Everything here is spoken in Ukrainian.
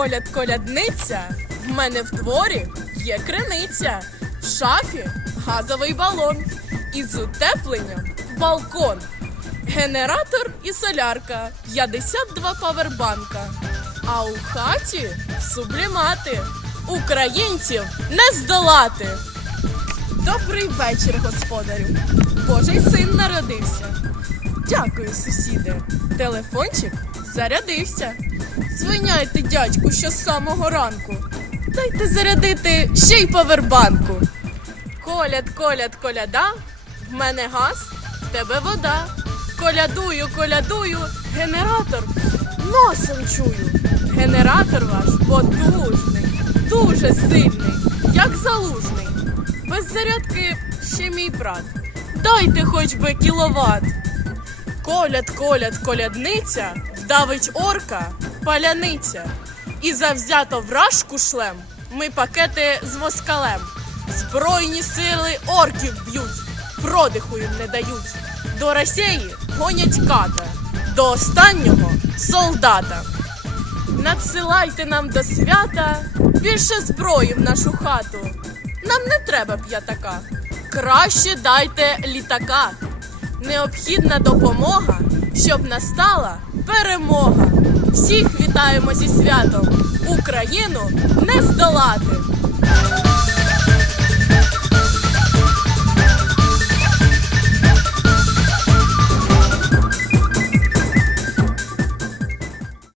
Коляд колядниця, в мене в дворі є криниця, в шафі газовий балон, із утепленням балкон, генератор і солярка, 52 павербанка. А у хаті сублімати, українців не здолати. Добрий вечір, господарю. Божий син народився. Дякую, сусіди. Телефончик зарядився. Звиняйте, дядьку, що з самого ранку. Дайте зарядити ще й павербанку. Коляд, коляд, коляда, в мене газ, в тебе вода. Колядую, колядую, генератор носом чую. Генератор ваш потужний, дуже сильний, як залужний. Без зарядки ще мій брат. Дайте хоч би кіловат. Коляд, коляд, колядниця, давить орка, паляниця. І завзято вражку шлем ми пакети з москалем. Збройні сили орків б'ють, продиху їм не дають. До Росії гонять ката, до останнього солдата. Надсилайте нам до свята більше зброї в нашу хату. Нам не треба п'ятака. Краще дайте літака. Необхідна допомога, щоб настала перемога. Всіх вітаємо зі святом. Україну не здолати.